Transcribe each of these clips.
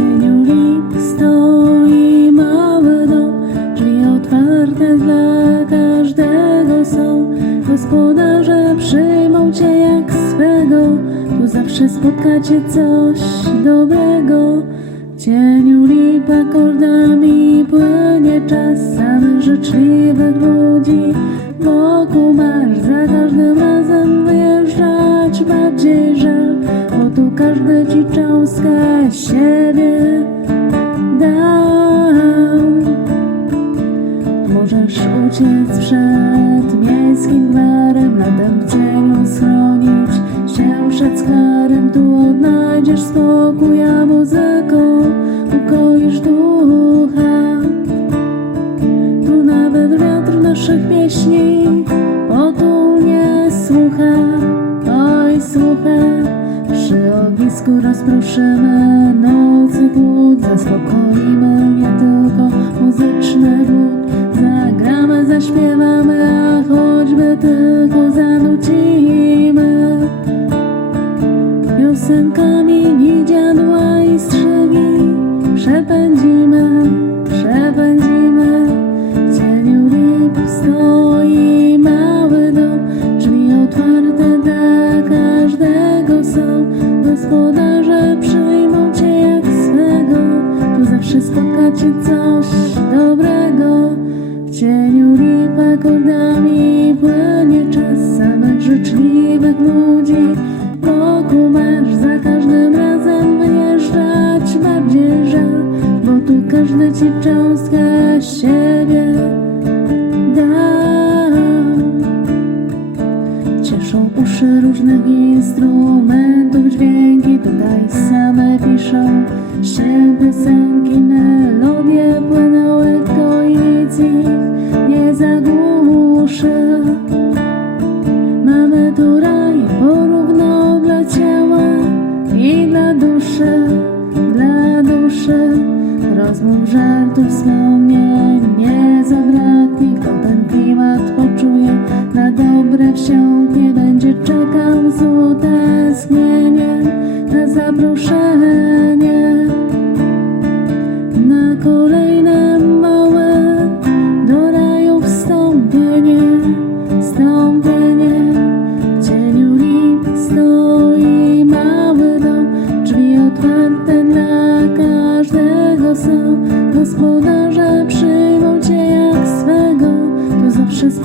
cieniu lip stoi mały dom, drzwi otwarte dla każdego są. Gospodarze przyjmą cię jak swego, tu zawsze spotkacie coś dobrego. W cieniu lip akordami płynie czas samych życzliwych ludzi, wokół masz zagadnienia. Każdy ci cząstkę siebie dał. Możesz uciec przed miejskim gwarem, latem w cieniu schronić się przed sklarem. Tu odnajdziesz spokój, a muzyką ukoisz ducha. Tu nawet wiatr naszych pieśni Ognisku rozproszymy nocy głód, zaspokoimy nie tylko muzyczny głód. Zagramy, zaśpiewamy, a choćby tylko zanucimy Piosenkami dobrego. W cieniu lip akordami płynie czas. Samych życzliwych ludzi. Wokół masz za każdym razem wyjeżdżać bardziej żal Bo tu każdy ci cząstkę siebie dał Cieszą uszy różnych instrumentów dźwięki Tutaj same piszą. Się piosenki Melodie płyną nie zabraknie Kto ten klimat poczuje, na dobre wsiąknie Będzie czekał z utęsknieniem na zaproszenie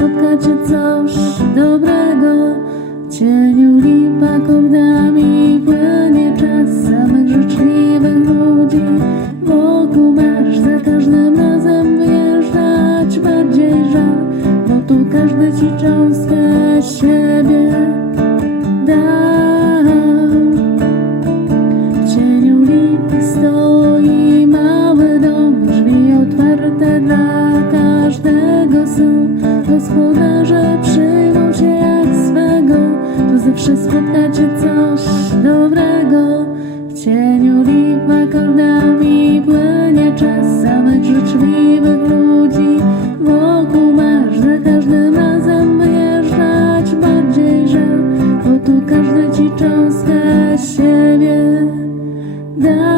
zawsze spotkacie coś dobrego. W cieniu lip akordami płynie czas Samych życzliwych ludzi. Wokół masz za każdym razem wyjeżdżać bardziej żal Bo tu każdy ci cząstkę siebie gospodarze przyjmą cię jak swego. Tu zawsze spotkacie coś dobrego. W cieniu lip akordami płynie czas. Samych życzliwych ludzi Wokół masz. Za każdym razem wyjeżdżać bardziej że, Bo tu każdy ci cząstka siebie. Da